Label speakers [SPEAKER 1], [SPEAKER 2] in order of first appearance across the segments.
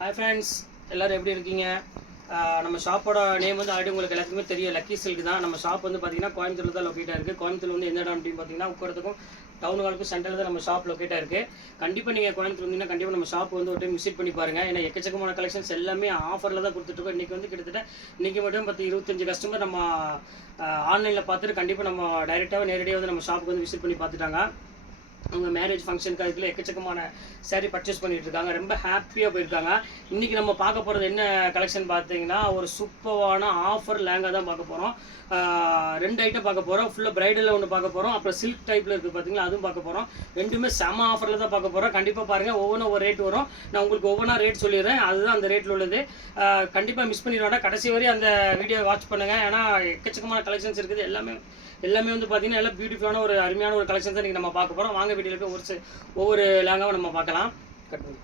[SPEAKER 1] Hi friends எல்லோரும் எப்படி இருக்கீங்க? நம்ம ஷாப்போட நேம் வந்து ஆல்ரெடி உங்களுக்கு எல்லாத்துக்குமே தெரியும். லக்கி சில்க் தான். நம்ம ஷாப் வந்து பார்த்தீங்கன்னா கோயம்புத்தூர் தான் லொக்கேட்டாக இருக்குது கோயம்புத்தூர் வந்து எந்த இடம் அப்படின்னு பார்த்தீங்கன்னா உட்கறதுக்கும் டவுனுகளுக்கும் சென்டரில் தான் நம்ம ஷாப் லொக்கேட்டாக இருக்குது கண்டிப்பாக நீங்கள் கோயம்புத்தூர் வந்தீங்கன்னா கண்டிப்பாக நம்ம ஷாப் வந்து ஒரு டைம் விசிட் பண்ணி பாருங்கள் ஏன்னா எக்கச்சக்கமான கலெக்ஷன்ஸ் எல்லாமே ஆஃபரில் தான் கொடுத்துட்ருக்கோம் இன்றைக்கி வந்து கிட்டத்தட்ட இன்றைக்கி மட்டும் பத்து இருபத்தஞ்சு கஸ்டமர் நம்ம ஆன்லைனில் பார்த்துட்டு கண்டிப்பாக நம்ம டைரெக்டாக நேரடியாக வந்து நம்ம ஷாப்புக்கு வந்து விசிட் பண்ணி பார்த்துட்டாங்க. அவங்க மேரேஜ் ஃபங்க்ஷனுக்கு அதுக்குள்ள எக்கச்சக்கமான சேரீ பர்ச்சேஸ் பண்ணிட்டு இருக்காங்க. ரொம்ப ஹாப்பியாக போயிருக்காங்க. இன்றைக்கி நம்ம பார்க்க போகிறது என்ன கலெக்ஷன் பார்த்தீங்கன்னா ஒரு சூப்பரான ஆஃபர் லேங்காக தான் பார்க்க போகிறோம் ரெண்டு ஐட்டம் பார்க்க போகிறோம் ஃபுல்லாக பிரைடலில் ஒன்று பார்க்க போகிறோம் அப்புறம் சில்க் டைப்பில் இருக்குது பார்த்தீங்களா அதுவும் பார்க்க போகிறோம் ரெண்டுமே செம ஆஃபரில் தான் பார்க்க போகிறோம் கண்டிப்பாக பாருங்கள் ஒவ்வொன்றும் ஒரு ரேட் வரும். நான் உங்களுக்கு ஒவ்வொன்றா ரேட் சொல்லிடுறேன். அதுதான் அந்த ரேட்டில் உள்ளது. கண்டிப்பாக மிஸ் பண்ணிடுவாங்க கடைசி வரை அந்த வீடியோ வாட்ச் பண்ணுங்கள் ஏன்னா எக்கச்சக்கமான கலெக்ஷன்ஸ் இருக்குது. எல்லாமே எல்லாமே வந்து பார்த்தீங்கன்னா எல்லாம் பியூட்டிஃபுல்லான ஒரு அருமையான ஒரு கலெக்ஷன் தான் நீங்கள் நம்ம பார்க்க போகிறோம் வாங்க வீடியோக்கு ஒரு ஒவ்வொரு லேங்காவும் நம்ம பார்க்கலாம். கட் பண்ணி.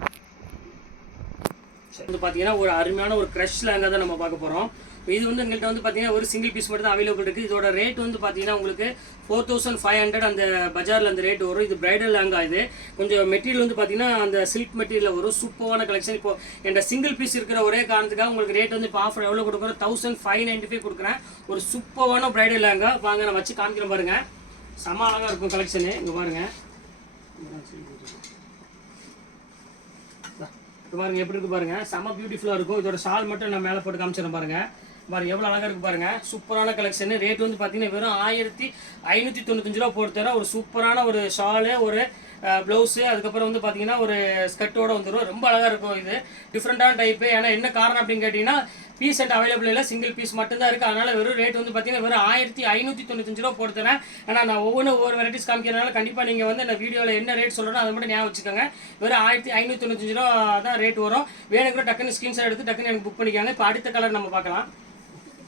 [SPEAKER 1] வந்து பார்த்தீங்கன்னா ஒரு அருமையான ஒரு க்ரஷ் லேங்காக தான் நம்ம பார்க்க போகிறோம் இது வந்து எங்கள்கிட்ட வந்து பார்த்தீங்கன்னா ஒரு சிங்கிள் பீஸ் மட்டும் தான் அவைலபிள் இருக்குது இதோட ரேட் வந்து பார்த்தீங்கன்னா உங்களுக்கு ஃபோர் தௌசண்ட் ஃபைவ் ஹண்ட்ரட் அந்த பஜாரில் அந்த ரேட் வரும். இது பிரைடல் லேங்கா இது. கொஞ்சம் மெட்டீரியல் வந்து பார்த்தீங்கன்னா அந்த சில்க் மெட்டீரியல் வரும். சூப்பரான கலெக்ஷன் இப்போ என்கிட்ட சிங்கிள் பீஸ் இருக்கிற ஒரே காரணத்துக்காக உங்களுக்கு ரேட் வந்து இப்போ ஆஃபர் எவ்வளோ கொடுக்குறோம்? தௌசண்ட் ஃபைவ் நைன்ட்டி ஃபைவ் கொடுக்குறேன். ஒரு சூப்பரான பிரைடல் லேங்கா. வாங்க நான் வச்சு காமிக்கிறேன் பாருங்கள் செம அழகாக இருக்கும் கலெக்ஷனு இங்கே பாருங்கள் இப்போ பாருங்க எப்படி இருக்கு பாருங்க. செம பியூட்டிஃபுல்லாக இருக்கும். இதோட ஷால் மட்டும் நான் மேலே போட்டு காமிச்சிடறேன் பாருங்க. பாருங்க எவ்வளோ அழகாக இருக்கு பாருங்க. சூப்பரான கலெக்ஷன் ரேட் வந்து பார்த்தீங்கன்னா வெறும் ஆயிரத்தி ஐநூற்றி தொண்ணூத்தஞ்சு ரூபா போட்டு தரேன் ஒரு சூப்பரான ஒரு ஷாலு ஒரு ப்ளவுஸு அதுக்கப்புறம் வந்து பார்த்தீங்கன்னா ஒரு ஸ்கர்ட்டோட வந்துடும் ரொம்ப அழகாக இருக்கும் இது. டிஃப்ரெண்ட்டான டைப்பு ஏன்னா என்ன காரணம் அப்படின்னு கேட்டிங்கன்னா பீஸ் அண்ட் அவைலபிள் இல்லை சிங்கிள் பீஸ் மட்டும்தான் இருக்குது அதனால் வெறும் ரேட் வந்து பார்த்தீங்கன்னா வெறும் ஆயிரத்தி ஐநூற்றி தொண்ணூத்தஞ்சு ரூபா போட்டு ஏன்னா நான் ஒவ்வொன்றும் ஒவ்வொரு வெரைட்டிஸ் காமிக்கிறதுனால கண்டிப்பாக நீங்கள் வந்து இந்த வீடியோவில் என்ன ரேட் சொல்கிறோம் அதை மட்டும் ஞாபகம் வச்சுக்கோங்க. வெறும் ஆயிரத்தி ஐநூற்றி தொண்ணூத்தஞ்சு ரூபா தான் ரேட் வரும். வேணுங்கிற டக்குன்னு ஸ்க்ரீன்ஷாட் எடுத்து டக்குன்னு எனக்கு புக் பண்ணிக்காங்க. இப்போ அடுத்த கலர் நம்ம பார்க்கலாம்.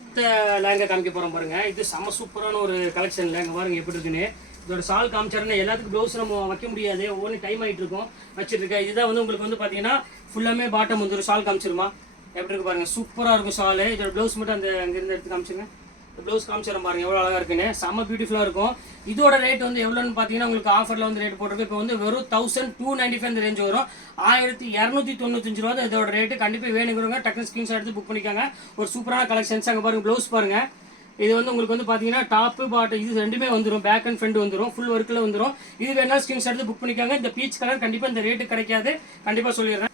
[SPEAKER 1] அடுத்த லேங்கா காமிக்க போகிறோம் பாருங்கள் இது செம்ம சூப்பரான ஒரு கலெக்ஷன் லேங்க பாருங்க. எப்படி இருக்குன்னு. இதோட சால் காமிச்சாருன்னா எல்லாத்துக்கும் ப்ளவுஸ் நம்ம வைக்க முடியாது. ஒவ்வொன்று டைம் ஆகிட்டு இருக்கும் வச்சுட்டு இதுதான் வந்து உங்களுக்கு வந்து பார்த்தீங்கன்னா ஃபுல்லாமே பாட்டம் வந்து ஒரு ஷால் காமிச்சிருமா? எப்படி இருக்கு பாருங்கள் சூப்பராக இருக்கும் ஷாலு இதோட ப்ளவுஸ் மட்டும் அந்த அங்கேருந்து எடுத்து காமிச்சிருங்க. ப்ளவுஸ் காமிச்சிடும் பாருங்க. எவ்வளோ அழகாக இருக்குன்னு. செம்ம பியூட்டிஃபுல்லாக இருக்கும். இதோட ரேட் வந்து எவ்வளோன்னு பார்த்தீங்கன்னா உங்களுக்கு ஆஃபரில் வந்து ரேட் போட்டிருக்கு. இப்போ வந்து வெறும் thousand two ninety five range வரும். ஆயிரத்தி இரநூத்தி தொண்ணூத்தஞ்சு ரூபா இதோட ரேட்டு கண்டிப்பாக வேணுங்கிறவங்க டக்குனு ஸ்கிரீன்ஷாட் எடுத்து புக் பண்ணிக்காங்க. ஒரு சூப்பரான கலெக்ஷன்ஸ் அங்கே பாருங்க. ப்ளவுஸ் பாருங்க. இது வந்து உங்களுக்கு வந்து பார்த்தீங்கன்னா டாப்பு பாட்டு இது ரெண்டுமே வந்துடும் பேக் அண்ட் ஃப்ரண்ட் வந்துடும் ஃபுல் ஒர்க்கில் வந்துடும் இது வேணாலும் ஸ்க்ரீன்ஷாட் எடுத்து புக் பண்ணிக்காங்க. இந்த பீச் கலர் கண்டிப்பாக இந்த ரேட்டு கிடைக்காது. கண்டிப்பாக சொல்லிடுறேன்.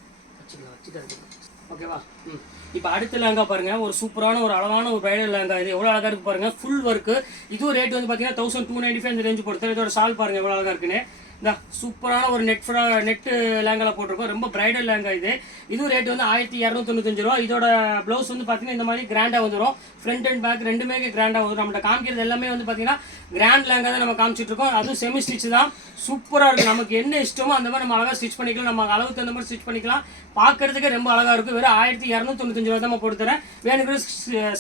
[SPEAKER 1] ஓகேவா ம். இப்போ அடுத்த லேங்கா பாருங்க. ஒரு சூப்பரான ஒரு அழகான ஒரு பிரைடல் லேங்கா இது எவ்வளோ அழகா இருக்கு பாருங்க. ஃபுல் ஒர்க்கு இதுவும் ரேட் வந்து பார்த்தீங்கன்னா தௌசண்ட் டூ நைன்டி ஃபைவ் இந்த ரேஞ்சு பொறுத்தவரை. இதோட ஷால் பாருங்க எவ்வளோ அழகா இருக்குன்னு. இந்த சூப்பரான ஒரு நெட் ஃப்ரா நெட் லேங்கால போட்டிருக்கோம். ரொம்ப பிரைடல் லேங்கா இது. இதுவும் ரேட் வந்து ஆயிரத்தி இரநூத்தொண்ணூத்தஞ்சு ரூபா. இதோட ப்ளவுஸ் வந்து பார்த்தீங்கன்னா இந்த மாதிரி கிராண்டாக வந்துடும் ஃப்ரண்ட் அண்ட் பேக் ரெண்டுமே கிராண்டாக வந்துடும் நம்மகிட்ட காமிக்கிறது எல்லாமே வந்து பார்த்தீங்கன்னா கிராண்ட் லேங்கா தான் நம்ம காமிச்சிட்டு இருக்கோம் அதுவும் செமி ஸ்டிச் தான். சூப்பராக இருக்கும் நமக்கு என்ன இஷ்டமோ அந்த மாதிரி நம்ம அழகாக ஸ்டிச் பண்ணிக்கலாம். நம்ம அளவுக்கு தகுந்த மாதிரி ஸ்டிச் பண்ணிக்கலாம். பார்க்கறதுக்கே ரொம்ப அழகாக இருக்கும் வெறும் ஆயிரத்தி இரநூத்தொண்ணூத்தஞ்சு ரூபா தான் போட்டு தரேன் வேணுங்கிற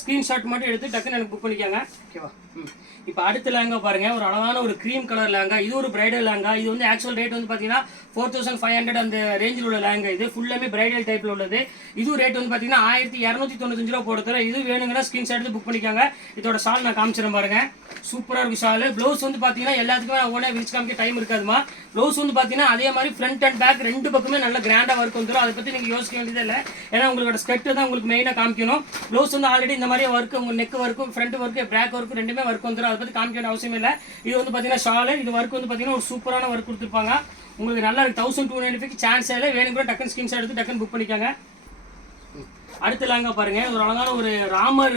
[SPEAKER 1] ஸ்க்ரீன்ஷாட் மட்டும் எடுத்து டக்குன்னு எனக்கு புக் பண்ணிக்காங்க. ஓகேவா? ம். இப்போ அடுத்த லேங்கா பாருங்க. ஒரு அழகான ஒரு க்ரீம் கலர் லேங்கா இது ஒரு பிரைடல் லேங்கா இது வந்து ஆக்சுவல் ரேட் வந்து பார்த்தீங்கன்னா ஃபோர் தௌசண்ட் ஃபைவ் ஹண்ட்ரட் அந்த ரேஞ்சில் உள்ள லேங்க இது. ஃபுல்லாமே பிரைடல் டைப்பில் உள்ளது. இது ரேட் வந்து பார்த்தீங்கன்னா ஆயிரத்தி இரநூத்தி தொண்ணூத்தஞ்சு ரூபா போடுற இது வேணுங்கன்னா ஸ்க்ரீன்ஷாட் எடுத்து புக் பண்ணிக்காங்க. இதோட ஷால் நான் காமிச்சிடறேன் பாருங்க. சூப்பராக இருக்கும் சால் ப்ளவுஸ் வந்து பார்த்தீங்கன்னா எல்லாத்துக்குமே நான் ஒன்றே விரிச்சு காமிக்க டைம் இருக்காதுமா. ப்ளவுஸ் வந்து பார்த்தீங்கன்னா அதே மாதிரி ஃப்ரண்ட் அண்ட் பேக் ரெண்டு பக்கமே நல்ல கிராண்டாக ஒர்க் வந்துடும் அதை பற்றி நீங்கள் யோசிக்க வேண்டியதே இல்லை. ஏன்னா உங்களோட ஸ்கெட் தான் உங்களுக்கு மெயினாக காமிக்கணும். ப்ளவுஸ் வந்து ஆல்ரெடி இந்த மாதிரி ஒர்க் உங்கள் நெக் ஒர்க்கும் ஃப்ரண்ட் ஒர்க்கு பேக் ஒர்க்கு ரெண்டுமே ஒர்க் வந்துடும் அதை பற்றி காமிக்க வேண்டிய அவசியம் இல்லை. இது வந்து பார்த்தீங்கன்னா ஷாலு இது ஒர்க் வந்து பார்த்தீங்கன்னா ஒரு சூப்பரான ஒர்க் கொடுத்துருப்பாங்க. உங்களுக்கு நல்லா இருக்கு. தௌசண்ட் டூ நைன்டி சான்ஸ் இல்லை வேணும் கூட டக்குன்னு ஸ்கிரீன்ஷாட் எடுத்து டக்குன்னு புக் பண்ணிக்காங்க. அடுத்த லேங்கா பாருங்க ஒரு அழகான ஒரு ராமர்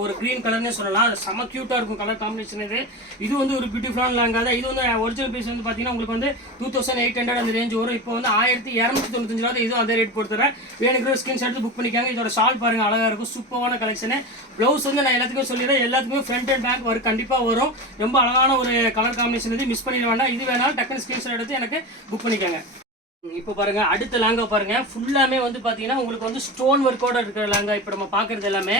[SPEAKER 1] ஒரு கிரீன் கலர்னே சொல்லலாம். அது செம கியூட்டா இருக்கும் கலர் காம்பினேஷன் இது. இது வந்து ஒரு பியூட்டிஃபுல்லான லேங்கா தான். இது வந்து ஒரிஜினல் பீஸ் வந்து பார்த்தீங்கன்னா உங்களுக்கு வந்து டூ தௌசண்ட் எயிட் ஹண்ட்ரட் அந்த ரேஞ்ச் வரும். இப்போ வந்து ஆயிரத்தி இரநூத்தி தொண்ணூத்தஞ்சு ரூபா இதுவும் அதே ரேட் கொடுத்துறேன் வேணுங்கிற ஸ்கிரீன்ஷாட் எடுத்து புக் பண்ணிக்காங்க. இதோட ஷால் பாருங்க அழகா இருக்கும். சூப்பரான கலெக்ஷனு ப்ளவுஸ் வந்து நான் எல்லாத்துக்கும் சொல்லிடுறேன். எல்லாத்துக்குமே ஃப்ரண்ட் அண்ட் பேக் வரும் கண்டிப்பாக வரும். ரொம்ப அழகான ஒரு கலர் காம்பினேஷன் இது. மிஸ் பண்ணிட வேண்டாம். இது வேணாலும் டக்குன்னு ஸ்கிரீன்ஷாட் எடுத்து எனக்கு புக் பண்ணிக்கோங்க. இப்போ பாருங்க அடுத்த லாங்கா பாருங்க. ஃபுல்லாமே வந்து பாத்தீங்கன்னா உங்களுக்கு வந்து ஸ்டோன் ஒர்க்கோட இருக்கிற லாங்கா இப்போ நம்ம பார்க்கறது எல்லாமே.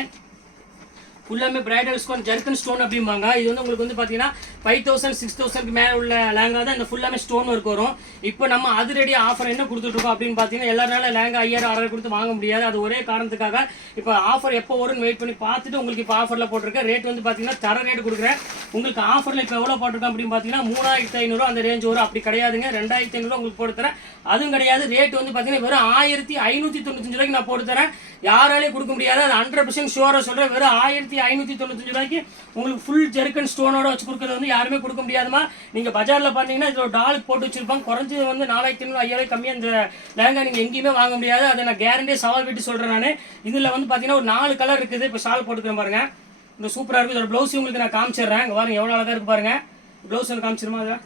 [SPEAKER 1] ஃபுல்லாமே பிரைடல் ஸ்டோன் ஜர்க்கன் ஸ்டோன் அப்படிம்பாங்க. இது வந்து உங்களுக்கு வந்து பார்த்தீங்கன்னா ஃபைவ் தௌசண்ட் சிக்ஸ் தௌசண்ட்க்கு மேலே உள்ள லேங்கா தான் இந்த ஃபுல்லாமே ஸ்டோன் ஒர்க் வரும். இப்போ நம்ம அதிரடி ஆஃபர் என்ன கொடுத்துட்ருக்கோம் அப்படின்னு பார்த்தீங்கன்னா எல்லாருனால லேங்கா ஐயாயிரம் ஆறாயிரம் கொடுத்து வாங்க முடியாது. அது ஒரே காரணத்துக்காக இப்போ ஆஃபர் எப்போ வரும்னு வெயிட் பண்ணி பார்த்துட்டு உங்களுக்கு இப்போ ஆஃபரில் போட்டிருக்கேன். ரேட் வந்து பார்த்தீங்கன்னா தர ரேட் கொடுக்குறேன். உங்களுக்கு ஆஃபரில் இப்போ எவ்வளோ போட்டிருக்கோம் அப்படின்னு பார்த்தீங்கன்னா மூணாயிரத்து ஐநூறுரூவா அந்த ரேஞ்ச் வரும். அப்படி கிடையாதுங்க. ரெண்டாயிரத்தி ஐநூறுரூவா உங்களுக்கு போட்டு தரேன். அதுவும் கிடையாது. ரேட் வந்து பார்த்தீங்கன்னா வெறும் ஆயிரத்தி ஐநூற்றி தொண்ணூத்தஞ்சு ரூபாய்க்கு நான் போட்டு தரேன். யாராலையும் கொடுக்க முடியாது. அது ஹண்ட்ரட் பர்சன்ட் ஷுவராக சொல்கிறேன் வெறும் ஆயிரத்தி ஐநூற்றி தொண்ணூத்தஞ்சு ரூபாய்க்கு உங்களுக்கு ஃபுல் ஜெர்கன் ஸ்டோனோட வச்சு கொடுக்குறது வந்து யாருமே கொடுக்க முடியாதுமா. நீங்கள் பஜாரில் பார்த்தீங்கன்னா இதில் டாலுக்கு போட்டு வச்சிருப்பாங்க. குறைஞ்சது வந்து நாலாயிரத்தி ஐநூறு ஐயாயிரம் கம்மியாக இந்த லேங்கா நீங்கள் எங்கேயுமே வாங்க முடியாது. அதை நான் கேரண்டியே சவால் விட்டு சொல்கிறேன் நான். இதில் வந்து பார்த்தீங்கன்னா ஒரு நாலு கலர் இருக்குது. இப்போ ஷால் போட்டுக்கிறேன் பாருங்க. இந்த சூப்பராக இருக்குது இதோட ப்ளவுஸ் உங்களுக்கு நான் காமிச்சிடுறேன். இங்கே பாருங்கள் எவ்வளோ அழகாக இருக்குது பாருங்கள் ப்ளவுஸ் ஒன்று காமிச்சிருமா அதை?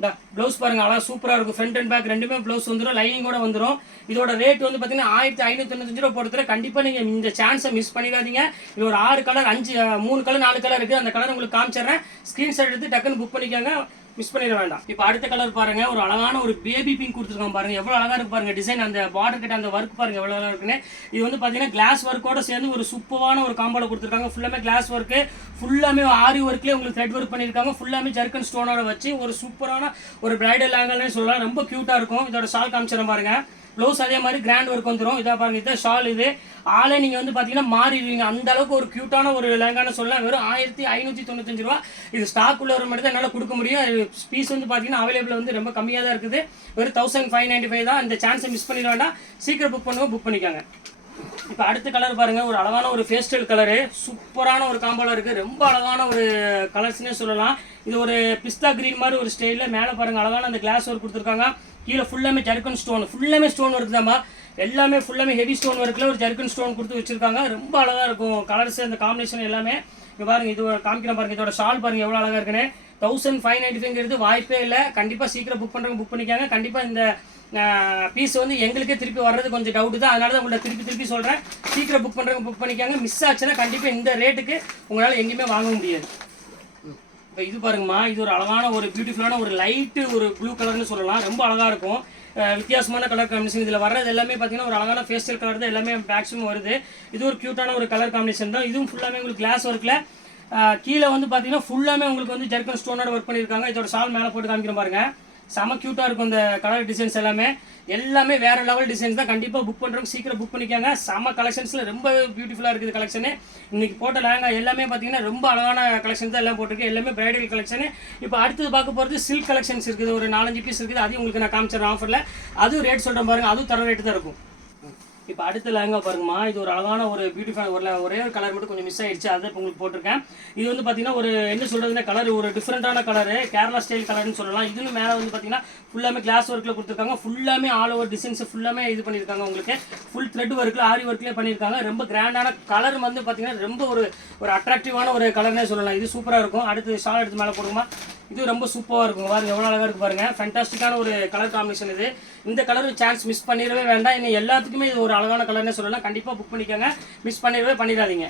[SPEAKER 1] இந்த ப்ளவுஸ் பாருங்க அழகாக சூப்பராக இருக்கும். ஃப்ரண்ட் அண்ட் பேக் ரெண்டுமே ப்ளவுஸ் வந்துடும் லைனிங் கூட வந்துடும் இதோட ரேட் வந்து பார்த்தீங்கன்னா ஆயிரத்தி ஐநூற்றி தொண்ணூத்தஞ்சு ரூபா போடுறது கண்டிப்பாக நீங்கள் இந்த சான்ஸை மிஸ் பண்ணிடாதீங்க. இது ஒரு ஆறு கலர் அஞ்சு மூணு கலர் நாலு கலர் இருக்குது அந்த கலர் உங்களுக்கு காமிச்சிடுறேன். ஸ்க்ரீன்ஷாட் எடுத்து டக்குன்னு புக் பண்ணிக்கோங்க. மிஸ் பண்ணிட வேண்டாம். இப்போ அடுத்த கலர் பாருங்க ஒரு அழகான ஒரு பேபி பிங்க் கொடுத்துருக்காங்க பாருங்க. எவ்வளோ அழகா இருக்கு பாருங்க டிசைன் அந்த பார்டர் கிட்ட அந்த ஒர்க் பாருங்க எவ்வளோ அழகா இருக்குன்னு. இது வந்து பார்த்தீங்கன்னா கிளாஸ் ஒர்க்கோட சேர்ந்து ஒரு சூப்பரான ஒரு காம்போல கொடுத்துருக்காங்க. ஃபுல்லாமே கிளாஸ் ஒர்க்கு ஃபுல்லாமே ஆரி ஒர்க்லேயே உங்களுக்கு த்ரெட் ஒர்க் பண்ணியிருக்காங்க. ஃபுல்லாமே ஜர்க்கன் ஸ்டோனோட வச்சு ஒரு சூப்பரான ஒரு பிரைடல் ஆங்கல்னு சொல்லலாம். ரொம்ப க்யூட்டாக இருக்கும். இதோட ஷால் காமிச்சிடும் பாருங்க. ப்ளவுஸ் அதே மாதிரி கிராண்ட் ஒர்க் வந்துடும் இதாக பாருங்க இதான் ஷால் இது. ஆளே நீங்கள் வந்து பார்த்தீங்கன்னா மாறிடுவீங்க. அந்த அளவுக்கு ஒரு க்யூட்டான ஒரு லெஹங்கான்னு சொல்லலாம். வெறும் ஆயிரத்தி ஐநூற்றி தொண்ணூத்தஞ்சு ரூபா. இது ஸ்டாக் உள்ளவர் மட்டும் தான் என்னால் கொடுக்க முடியும். பீஸ் வந்து பார்த்தீங்கன்னா அவைலபிள் வந்து ரொம்ப கம்மியாக தான் இருக்குது. வெறும் தௌசண்ட் ஃபைவ் நைன்டி ஃபைவ் தான் இந்த சான்ஸை மிஸ் பண்ணிட வேண்டாம். சீக்கிரம் புக் பண்ணுவோம் புக் பண்ணிக்கோங்க. இப்போ அடுத்த கலர் பாருங்கள் ஒரு அழகான ஒரு ஃபேஸ்டல் கலரு சூப்பரான ஒரு காம்போவில் இருக்குது ரொம்ப அழகான ஒரு கலர்ஸ்னே சொல்லலாம். இது ஒரு பிஸ்தா க்ரீன் மாதிரி ஒரு ஸ்டைலில் மேலே பாருங்கள் அழகான அந்த கிளாஸ் ஒர்க் கொடுத்துருக்காங்க. கீழே ஃபுல்லாமே ஜர்க்கன் ஸ்டோன் ஃபுல்லாமே ஸ்டோன் இருக்குதாம்மா? எல்லாமே ஃபுல்லாமே ஹெவி ஸ்டோன் ஒர்க்கில் ஒரு ஜர்க்கன் ஸ்டோன் கொடுத்து வச்சுருக்காங்க. ரொம்ப அழகாக இருக்கும். கலர்ஸ் அந்த காம்பினேஷன் எல்லாமே. இங்கே பாருங்கள் இது காமிக்கிறேன் பாருங்க இதோட ஷால் பாருங்க எவ்வளோ அழகாக இருக்குன்னு. தௌசண்ட் ஃபைவ் நைன்டி ஃபைவ்ங்கிறது வாய்ப்பே இல்லை. கண்டிப்பாக சீக்கிரம் புக் பண்ணுறவங்க புக் பண்ணிக்காங்க. கண்டிப்பாக இந்த பீஸ் வந்து எங்களுக்கே திருப்பி வர்றது கொஞ்சம் டவுட்டு தான். அதனால தான் உங்கள்ட்ட திருப்பி திருப்பி சொல்கிறேன் சீக்கிரம் புக் பண்ணுறவங்க புக் பண்ணிக்காங்க. மிஸ் ஆச்சுன்னா கண்டிப்பாக இந்த ரேட்டுக்கு உங்களால் எங்கேயுமே வாங்க முடியாது. இப்போ இது பாருங்கம்மா இது ஒரு அழகான ஒரு பியூட்டிஃபுல்லான ஒரு லைட்டு ஒரு ப்ளூ கலர்னு சொல்லலாம். ரொம்ப அழகாக இருக்கும். வித்தியாசமான கலர் காம்பினேஷன் இதில் வர்றது எல்லாமே பார்த்தீங்கன்னா ஒரு அழகான ஃபேஷியல் கலர் தான் எல்லாமே மேக்ஸிமம் வருது. இது ஒரு க்யூட்டான ஒரு கலர் காம்பினேஷன் தான். இதுவும் ஃபுல்லாமே உங்களுக்கு கிளாஸ் ஒர்க்கில் கீழே வந்து பார்த்தீங்கன்னா ஃபுல்லாமே உங்களுக்கு வந்து ஜெர்கன் ஸ்டோனோட ஒர்க் பண்ணியிருக்காங்க. இதோட சால் மேலே போட்டு காமிக்கிறோம் பாருங்க. செம க்யூட்டாக இருக்கும் இந்த கலர் டிசைன்ஸ் எல்லாமே. எல்லாமே வேறு லெவல் டிசைன்ஸ் தான் கண்டிப்பாக புக் பண்ணுறவங்க சீக்கிரம் புக் பண்ணிக்காங்க. செம கலெக்ஷன்ஸில் ரொம்ப பியூட்டிஃபுல்லாக இருக்குது கலெக்ஷனு இன்றைக்கி போட்ட லேங்கா எல்லாமே பார்த்தீங்கன்னா ரொம்ப அழகான கலெக்ஷன் தான் எல்லாம் போட்டிருக்கு. எல்லாமே பிரைடல் கலெக்ஷனு இப்போ அடுத்தது பார்க்க போகிறது சில்க் கலெக்ஷன்ஸ் இருக்குது. ஒரு நாலஞ்சு பீஸ் இருக்குது. அதையும் உங்களுக்கு நான் காமிச்சிடுறேன் ஆஃபரில் அதுவும் ரேட் சொல்கிறேன் பாருங்கள் அதுவும் தர ரேட்டு தான் இருக்கும். இப்போ அடுத்த லேங்கா பாருங்கம்மா. இது ஒரு அழகான ஒரு பியூட்டிஃபுல் ஒரு ஒரே ஒரு கலர் மட்டும் கொஞ்சம் மிஸ் ஆயிடுச்சு. அதை இப்போ உங்களுக்கு போட்டிருக்கேன். இது வந்து பார்த்தீங்கன்னா ஒரு என்ன சொல்றதுன்னா கலர் ஒரு டிஃப்ரெண்டான கலரு கேரளா ஸ்டைல் கலர்னு சொல்லலாம். இதுன்னு மேலே வந்து பார்த்தீங்கன்னா ஃபுல்லாமே கிளாஸ் ஒர்க்கில் கொடுத்துருக்காங்க. ஃபுல்லாமே ஆல் ஓவர் டிசைன்ஸ் ஃபுல்லாமே இது பண்ணியிருக்காங்க உங்களுக்கு. ஃபுல் த்ரெட் ஒர்க்கில் ஆரி ஒர்க்லேயே பண்ணியிருக்காங்க ரொம்ப கிராண்டான கலர் வந்து பார்த்தீங்கன்னா ரொம்ப ஒரு ஒரு அட்ராக்டிவான ஒரு கலர்னே சொல்லலாம். இது சூப்பராக இருக்கும். அடுத்து ஷால் எடுத்து மேலே போடுமா இது ரொம்ப சூப்பராக இருக்கும். பாருங்க எவ்வளோ அழகாக இருக்கு பாருங்க. ஃபேண்டாஸ்டிக்கான ஒரு கலர் காம்பினேஷன் இது. இந்த கலர் சான்ஸ் மிஸ் பண்ணிடவே வேண்டாம். இன்னும் எல்லாத்துக்குமே இது ஒரு அழகான கலர்னே சொல்லலாம். கண்டிப்பாக புக் பண்ணிக்கோங்க. மிஸ் பண்ணிடவே பண்ணிடாதீங்க.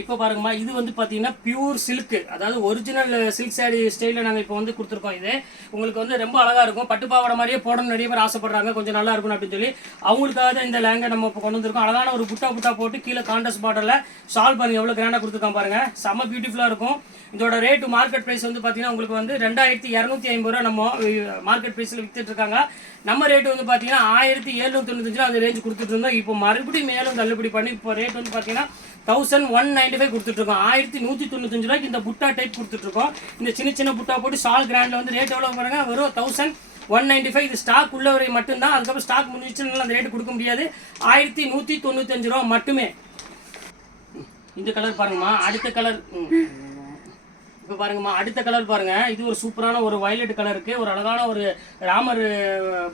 [SPEAKER 1] இப்போ பாருங்கம்மா இது வந்து பார்த்தீங்கன்னா பியூர் சில்க்கு அதாவது ஒரிஜினல் சில்க் saree ஸ்டைலில் நாங்கள் இப்போ வந்து கொடுத்துருக்கோம் இது. உங்களுக்கு வந்து ரொம்ப அழகாக இருக்கும். பட்டு பாவாடை மாதிரியே போடணும் நிறைய பேர் ஆசைப்படுறாங்க. கொஞ்சம் நல்லா இருக்கணும் அப்படின்னு சொல்லி அவங்களுக்காக தான் இந்த லேங்கை நம்ம இப்போ கொண்டு வந்திருக்கோம். அழகான ஒரு புட்டா புட்டா போட்டு கீழே காண்டஸ் பாட்டில் சால்வ் பாருங்க எவ்வளோ கிராண்டாக கொடுத்துருக்கோம் பாருங்கள் செம்ம பியூட்டிஃபுல்லாக இருக்கும். இதோட ரேட்டு மார்க்கெட் ப்ரைஸ் வந்து பார்த்தீங்கன்னா உங்களுக்கு வந்து ரெண்டாயிரத்தி இரநூத்தி ஐம்பது ரூபா நம்ம மார்க்கெட் ப்ரைஸில் வித்துட்டு இருக்காங்க. நம்ம ரேட் வந்து பார்த்தீங்கன்னா ஆயிரத்தி எழுநூத்தி தொண்ணூத்தஞ்சு ரூபா அந்த ரேஞ்ச் கொடுத்துட்டு இருந்தோம். இப்போ மறுபடியும் மேலும் தள்ளுபடி பண்ணி இப்போ ரேட் வந்து பார்த்தீங்கன்னா தௌசண்ட் ஒன் நைன்டி ஃபைவ் கொடுத்துட்ருக்கோம். ஆயிரத்தி நூற்றி தொண்ணூத்தஞ்சு ரூபாய்க்கு இந்த புட்டா டைப் கொடுத்துட்ருக்கோம். இந்த சின்ன சின்ன புட்டா போட்டு சால் கிராண்டில் வந்து ரேட் எவ்வளோ பாருங்க? வெறும் தௌசண்ட் ஒன் நைன்டி ஃபைவ் இது ஸ்டாக் உள்ளவரை மட்டும்தான். அதுக்கப்புறம் ஸ்டாக் முடிஞ்சிச்சுனால அந்த ரேட் கொடுக்க முடியாது. ஆயிரத்தி நூற்றி தொண்ணூத்தஞ்சு ரூபா மட்டுமே. இந்த கலர் பாருங்கம்மா. அடுத்த கலர் இப்போ பாருங்கம்மா அடுத்த கலர் பாருங்க. இது ஒரு சூப்பரான ஒரு வயலட் கலருக்கு ஒரு அழகான ஒரு ராமர்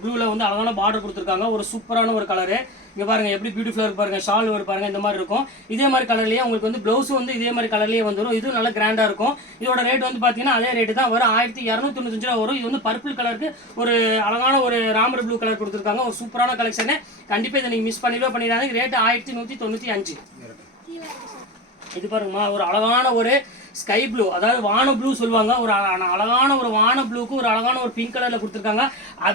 [SPEAKER 1] ப்ளூல வந்து அழகான பார்டர் கொடுத்துருக்காங்க. ஒரு சூப்பரான ஒரு கலரு இங்க பாருங்க எப்படி பியூட்டிஃபுல்லாக இருக்கு பாருங்க. ஷால் ஒரு பாருங்க இந்த மாதிரி இருக்கும். இதே மாதிரி கலர்லயே உங்களுக்கு வந்து ப்ளவுஸும் வந்து இதே மாதிரி கலர்லயே வந்துடும் இதுவும் நல்ல கிராண்டா இருக்கும். இதோட ரேட் வந்து பாத்தீங்கன்னா அதே ரேட்டு தான் வரும். ஆயிரத்தி இரநூத்தி தொண்ணூத்தஞ்சு ரூபா வரும். இது வந்து பர்பிள் கலருக்கு ஒரு அழகான ஒரு ராமர் ப்ளூ கலர் கொடுத்துருக்காங்க. ஒரு சூப்பரான கலெக்ஷனு கண்டிப்பா இதை நீங்க மிஸ் பண்ணிடவே பண்ணிடாதீங்க. ரேட் ஆயிரத்தி நூத்தி தொண்ணூத்தி அஞ்சு. இது பாருங்கம்மா ஒரு அழகான ஒரு ஸ்கை ப்ளூ. அதாவது வான ப்ளூ சொல்லுவாங்க. ஒரு அ- அழகான ஒரு வான ப்ளூக்கு ஒரு அழகான ஒரு பிங்க் கலரில் கொடுத்துருக்காங்க.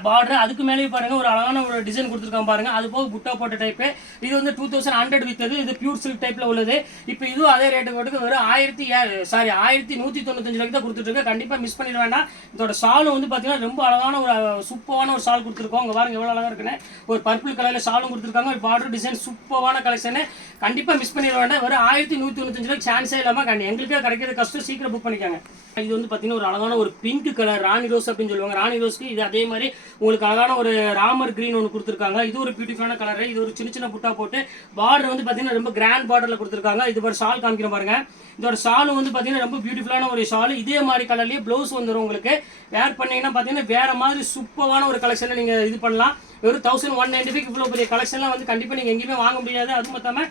[SPEAKER 1] பார்டர் அதுக்கு மேலே பாருங்கள் ஒரு அழகான ஒரு டிசைன் கொடுத்துருக்காங்க பாருங்கள் அது போக புட்டா போட்ட டைப்பு இது வந்து டூ தௌசண்ட் ஹண்ட்ரட் வித்தது. இது பியூர் சில்க் டைப்பில் உள்ளது. இப்போ இதுவும் அதே ரேட்டு போட்டு ஒரு ஆயிரத்தி சாரி ஆயிரத்தி நூற்றி தொண்ணூத்தஞ்சு ரூபாய்க்கு தான் கொடுத்துட்டு கண்டிப்பாக மிஸ் பண்ணிட வேண்டாம். இதோட ஷாலும் வந்து பார்த்தீங்கன்னா ரொம்ப அழகான ஒரு சூப்பரான ஒரு ஷால் கொடுத்துருக்கோம். இங்கே பாருங்க எவ்வளோ அழகாக இருக்குன்னு. ஒரு பர்பிள் கலரில் ஷாலும் கொடுத்துருக்காங்க. ஒரு பார்டர் டிசைன் சூப்பரான கலெக்ஷனு கண்டிப்பாக மிஸ் பண்ணிட வேண்டாம். ஒரு ஆயிரத்தி நூற்றி தொண்ணூத்தஞ்சு ரூபாய்க்கு சான்ஸே இல்லாமல் கண்டி எங்களுக்கே கிடைக்கிறது கஷ்டம் சீக்கிரம் புக் பண்ணிக்காங்க. இது வந்து பார்த்தீங்கன்னா ஒரு அழகான ஒரு பிங்க் கலர் ராணி ரோஸ் அப்படின்னு சொல்லுவாங்க. ராணி ரோஸ்க்கு இது அதே மாதிரி உங்களுக்கு அழகான ஒரு ராமர் கிரீன் ஒன்று கொடுத்துருக்காங்க. இது ஒரு பியூட்டிஃபுல்லான கலர் இது ஒரு சின்ன சின்ன புட்டா போட்டு பார்டர் வந்து பார்த்தீங்கன்னா ரொம்ப கிராண்ட் பார்டரில் கொடுத்துருக்காங்க. இது ஒரு ஷால் காமிக்கிற பாருங்க. இதோட ஷாலும் வந்து பார்த்தீங்கன்னா ரொம்ப பியூட்டிஃபுல்லான ஒரு ஷால் இதே மாதிரி கலர்லேயே ப்ளவுஸ் வந்துடும் உங்களுக்கு. வேர் பண்ணீங்கன்னா பார்த்தீங்கன்னா வேற மாதிரி சூப்பரான ஒரு கலெக்ஷனை நீங்கள் இது பண்ணலாம். வெறும் தௌசண்ட் ஒன் நைன்டி ஃபைவ் இவ்வளோ பெரிய கலெக்ஷன்லாம் வந்து கண்டிப்பாக நீங்கள் எங்கேயுமே வாங்க முடியாது. அது மொத்தமாக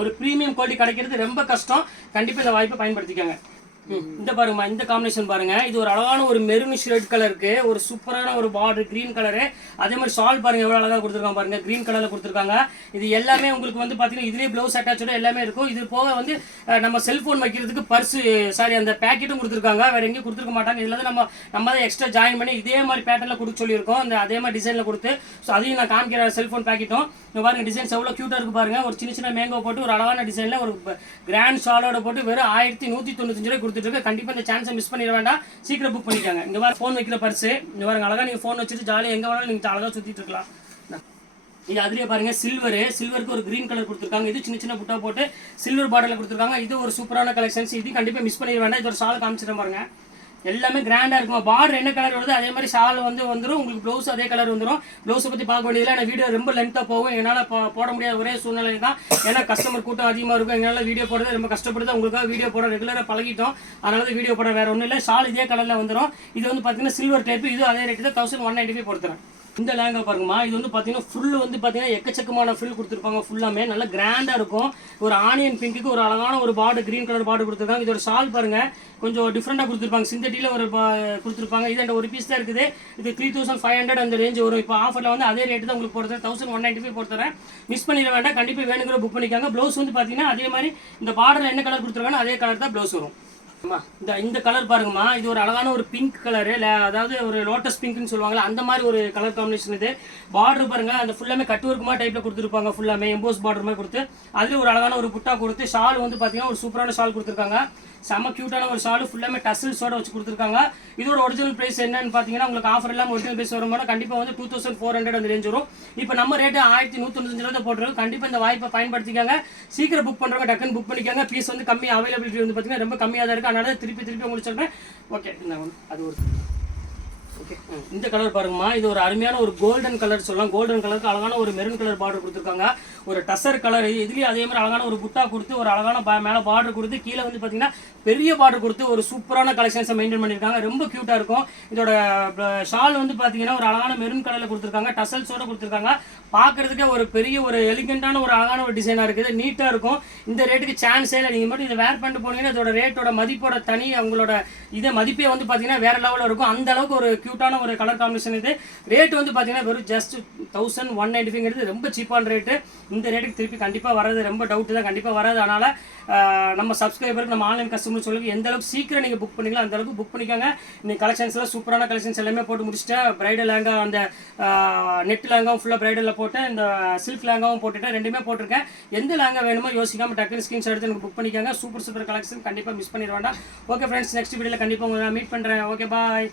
[SPEAKER 1] ஒரு ப்ரீமியம் குவாலிட்டி கிடைக்கிறது ரொம்ப கஷ்டம். கண்டிப்பாக இந்த வாய்ப்பை பயன்படுத்திக்கோங்க. இந்த பாருங்கம்மா இந்த காம்பினேஷன் பாருங்க. இது ஒரு அழகான ஒரு மெருனிஷ் ரெட் கலருக்கு ஒரு சூப்பரான ஒரு பார்டர் கிரீன் கலரு அதே மாதிரி ஷால் பாருங்க எவ்வளவு அழகா கொடுத்துருக்காங்க பாருங்க. கிரீன் கலர்ல கொடுத்துருக்காங்க. இது எல்லாமே உங்களுக்கு வந்து பாத்தீங்கன்னா இதுலயே ப்ளவுஸ் அட்டாச்சோட எல்லாமே இருக்கும். இது போக வந்து நம்ம செல்போன் வைக்கிறதுக்கு பர்ஸ் சாரி அந்த பேக்கெட்டும் கொடுத்துருக்காங்க. வேற எங்கேயும் கொடுத்துருக்க மாட்டாங்க. இதுல நம்ம நம்ம தான் எக்ஸ்ட்ரா ஜாயின் பண்ணி இதே மாதிரி பேட்டர்ல கொடுக்க சொல்லியிருக்கோம். அந்த அதே மாதிரி டிசைன்ல கொடுத்து. ஸோ அதையும் நான் காமிக்கிற செல்போன் பேக்கெட்டும் இங்க பாருங்க டிசைன்ஸ் எவ்வளோ க்யூட்டாக இருக்கு பாருங்க. ஒரு சின்ன சின்ன மேங்கோ போட்டு ஒரு அழகான டிசைனில் ஒரு கிராண்ட் ஷாலோட போட்டு வெறும் ஆயிரத்தி நூற்றி தொண்ணூத்தஞ்சு ரூபாய் கொடுத்துட்டு கண்டிப்பாக இந்த சான்ஸை மிஸ் பண்ணிட வேண்டாம். சீக்கிரம் புக் பண்ணிக்காங்க. இங்கே பாருங்க ஃபோன் வைக்கிற பர்ஸு இங்கே பாருங்க அழகா நீங்கள் ஃபோன் வச்சுட்டு ஜாலியாக எங்கே வேணாலும் நீங்கள் அழகாக சுற்றிட்டு இருக்கலாம். இது அதுலயே பாருங்க சில்வரு சில்வருக்கு ஒரு கிரீன் கலர் கொடுத்துருக்காங்க. இது சின்ன சின்ன புட்டா போட்டு சில்வர் பாட்டில் கொடுத்துருக்காங்க. இது ஒரு சூப்பரான கலெக்ஷன்ஸ் இது கண்டிப்பாக மிஸ் பண்ணிட வேண்டாம். இது ஒரு ஷால் காமிச்சிட்டேன் பாருங்க. எல்லாமே கிராண்டாக இருக்கும். பார்டர் என்ன கலர் வருது அதே மாதிரி ஷால் வந்து வந்துடும் உங்களுக்கு ப்ளவுஸ் அதே கலர் வந்துடும் ப்ளவுஸை பற்றி பார்க்க வேண்டியதில்லை ஆனால் வீடியோ ரொம்ப லென்த்தாக போகும். என்னால் போட முடியாத ஒரே சூழ்நிலை தான். ஏன்னா கஸ்டமர் கூட்டம் அதிகமாக இருக்கும். எங்களால் வீடியோ போடுறது ரொம்ப கஷ்டப்படுது. உங்களுக்காக வீடியோ போட ரெகுலராக பழகிட்டோம். அதனால தான் வீடியோ போட வேறு ஒன்றும் இல்லை. ஷால் இதே கலரில் வந்துடும் இது வந்து பார்த்தீங்கன்னா சில்வர் டைப் இது அதே ரேட்டு தான் தௌசண்ட் ஒன் நைன்ட்டி ஃபைவ் கொடுத்துறேன் இந்த லேங்கா பாருங்கம்மா. இது வந்து பார்த்தீங்கன்னா ஃபுல் வந்து பார்த்தீங்கன்னா எக்கச்சக்கமான ஃபில் கொடுத்துருப்பாங்க. ஃபுல்லாமே நல்லா கிராண்டாக இருக்கும். ஒரு ஆனியன் பிங்க்குக்கு ஒரு அழகான ஒரு பார்டர் க்ரீன் கலர் பார்டர் கொடுத்துருக்காங்க. இதோட ஷால் பாருங்க. கொஞ்சம் டிஃப்ரெண்ட்டாக கொடுத்துருப்பாங்க. சிந்தட்டியில் ஒரு பா- கொடுத்துருப்பாங்க. இது அந்த ஒரு பீஸ் தான் இருக்குது. இது த்ரீ தௌசண்ட் ஃபைவ் ஹண்ட்ரட் அந்த ரேஞ்ச் வரும். இப்போ ஆஃபரில் வந்து அதே ரேட்டு தான் உங்களுக்கு போடுறேன். தௌசண்ட் ஒன் நைன்ட்டி ஃபைவ் போடுறேன் மிஸ் பண்ணிட வேண்டாம். கண்டிப்பாக வேணுங்கிற புக் பண்ணிக்காங்க. ப்ளவுஸ் வந்து பார்த்தீங்கன்னா அதே மாதிரி இந்த பார்டர் என்ன கலர் கொடுத்துருக்காங்க அதே கலர் தான் ப்ளவுஸ் வரும். இந்த இந்த கலர் பாருங்கம்மா. இது ஒரு அழகான ஒரு பிங்க் கலரு அதாவது ஒரு லோட்டஸ் பிங்க்னு சொல்லுவாங்கல்ல அந்த மாதிரி ஒரு கலர் காம்பினேஷன் இது. பார்டர் பாருங்க அந்த ஃபுல்லாமே கட்டுவருக்குமா டைப்ல கொடுத்துருப்பாங்க ஃபுல்லாமே எம்போஸ் பார்டர் மாதிரி கொடுத்து. அதுல ஒரு அழகான ஒரு புட்டா கொடுத்து ஷால் வந்து பாத்தீங்கன்னா ஒரு சூப்பரான ஷால் கொடுத்துருக்காங்க. செம்ம கியூட்டான ஒரு ஷாலு ஃபுல்லாமே டசல்ஸோட வச்சு கொடுத்துருக்காங்க. இதோட ஒரிஜினல் ப்ரைஸ் என்னன்னு பார்த்தீங்கன்னா உங்களுக்கு ஆஃபர் இல்லாமல் ஒரிஜினல் ப்ரைஸ் வரும்போது கண்டிப்பாக வந்து டூ தௌசண்ட் ஃபோர் ஹண்ட்ரட் அந்த ரேஞ்ச் வரும். இப்போ நம்ம ரேட்டு ஆயிரத்தி நூற்றி ரூபா போட்டுருக்கு. கண்டிப்பாக இந்த வாய்ப்பை பயன்படுத்திக்காங்க. சீக்கிரம் புக் பண்ணுறவங்க டக்குன்னு புக் பண்ணிக்காங்க. பீஸ் வந்து கம்மி அவைலபிலிட்டி வந்து பார்த்தீங்கன்னா ரொம்ப கம்மியாக தான் இருக்குது அதனால தான் திருப்பி திருப்பி உங்களுக்கு சொல்கிறேன் ஓகே இந்த ஒன்று அது ஒரு ஓகே இந்த கலர் பாருங்கம்மா. இது ஒரு அருமையான ஒரு கோல்டன் கலர் சொல்லலாம். கோல்டன் கலருக்கு அழகான ஒரு மெரூன் கலர் பார்டர் கொடுத்துருக்காங்க. ஒரு டசர் கலர் இதுலேயும் அதே மாதிரி அழகான ஒரு புட்டா கொடுத்து ஒரு அழகான பா- மேலே பார்டர் கொடுத்து கீழே வந்து பார்த்தீங்கன்னா பெரிய பார்டர் கொடுத்து ஒரு சூப்பரான கலெக்ஷன்ஸை மெயின்டைன் பண்ணியிருக்காங்க. ரொம்ப க்யூட்டாக இருக்கும். இதோட ஷால் வந்து பார்த்தீங்கன்னா ஒரு அழகான மெரூன் கலரில் கொடுத்துருக்காங்க. டசல்ஸோட கொடுத்துருக்காங்க. பார்க்குறதுக்கே ஒரு பெரிய ஒரு எலிகென்ட்டான ஒரு அழகான ஒரு டிசைனாக இருக்குது நீட்டாக இருக்கும். இந்த ரேட்டுக்கு சான்ஸே இல்லை. நீங்கள் மட்டும் இதை வேர் பண்ணிட்டு போனீங்கன்னா இதோட ரேட்டோட மதிப்போட தனி அவங்களோட இதை மதிப்பே வந்து பார்த்தீங்கன்னா வேறு லெவலில் இருக்கும். அந்த அளவுக்கு ஒரு க்யூட்டான ஒரு கலர் காம்பினேஷன் இது. ரேட் வந்து பார்த்தீங்கன்னா வெறும் ஜஸ்ட் தௌசண்ட் ஒன் நைன்டி ரொம்ப சீப்பான ரேட்டு இந்த ரேட்டுக்கு திருப்பி கண்டிப்பாக வராது ரொம்ப டவுட்டு தான். கண்டிப்பாக வராது. அதனால் நம்ம சப்ஸ்கிரைபருக்கு நம்ம ஆன்லைன் கஸ்டமர் சொல்லி எந்த அளவுக்கு சீக்கிரம் நீங்கள் புக் பண்ணிக்கலாம் அந்த அளவுக்கு புக் பண்ணிக்கோங்க. நீங்கள் கலெக்ஷன்ஸ்லாம் சூப்பரான கலெக்ஷன்ஸ் எல்லாமே போட்டு முடிச்சுட்டேன். ப்ரைடல் லேங்கா அந்த நெட் லேங்காவும் ஃபுல்லாக ப்ரைடலில் போட்டேன் இந்த சில்க் லேங்காவும் போட்டுட்டேன் ரெண்டுமே போட்டிருக்கேன். எந்த லேங்கா வேணுமோ யோசிக்காமல் டக்குனு ஸ்கிரீன்ஷாட் எடுத்து எனக்கு புக் பண்ணிக்கோங்க. சூப்பர் சூப்பர் கலெக்ஷன் கண்டிப்பாக மிஸ் பண்ணிட வேண்டாம். ஓகே ஃப்ரெண்ட்ஸ் நெக்ஸ்ட் வீடியோவில் கண்டிப்பாக உங்களை நான் மீட் பண்ணுறேன் ஓகே பாய்